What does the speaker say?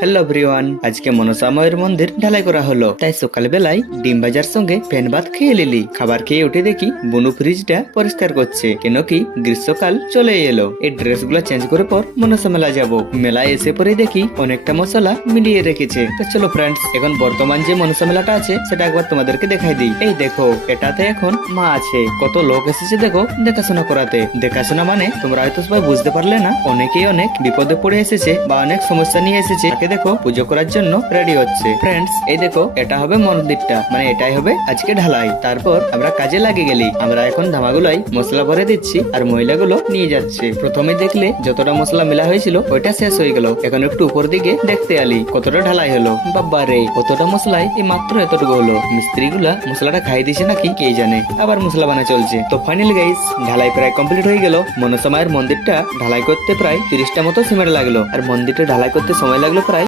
Hello everyone, আজকে মনসা মায়ের মন্দির ঢালাই করা হলো, তাই সকাল বেলায় ডিম ভাজার সঙ্গে ফ্যান ভাত খেয়ে নিলি। খাবার খেয়ে উঠে দেখি বুনু ফ্রিজটা পরিষ্কার করছে, কেন কি গ্রীষ্মকাল চলে এলো। এই ড্রেস গুলা চেঞ্জ করে পর মনসা মেলা যাবো। মেলায় এসে পরে দেখি অনেকটা মশলা মিলিয়ে রেখেছে। তো চলো ফ্রেন্ডস, এখন বর্তমান যে মনসা মেলাটা আছে সেটা একবার তোমাদেরকে দেখাই দিই। এই দেখো, এটাতে এখন মা আছে, কত লোক এসেছে দেখো দেখাশোনা করাতে। দেখাশোনা মানে তোমরা হয়তো সবাই বুঝতে পারলে না, অনেকেই অনেক বিপদে পড়ে এসেছে বা অনেক সমস্যা নিয়ে এসেছে। তাকে দেখো পুজো করার জন্য রেডি হচ্ছে। ফ্রেন্ডস, এই দেখো এটা হবে মন্দিরটা, মানে এটাই হবে আজকে ঢালাই। তারপর আমরা কাজে লাগে গেলি। আমরা এখন ধামাগুলাই মশলা ভরে দিচ্ছি আর মহিলাগুলো নিয়ে যাচ্ছে। প্রথমে দেখলে যতটা মশলা মেলা হয়েছিল ওইটা শেষ হয়ে গেল। এখন একটু উপর দিকে দেখতে আলি কতটা ঢালাই হলো। বাবা রে, কতটা মশলাই এই মাত্র এতটুকু হলো। মিস্ত্রি গুলা মশলাটা খাই দিছে নাকি কে জানে, আবার মশলা বানা চলছে। তো ফাইনালি গাইস, ঢালাই প্রায় কমপ্লিট হয়ে গেল। মনসা মায়ের মন্দিরটা ঢালাই করতে প্রায় 30টা মতো সিমেন্ট লাগলো, আর মন্দিরটা ঢালাই করতে সময় লাগলো প্রায়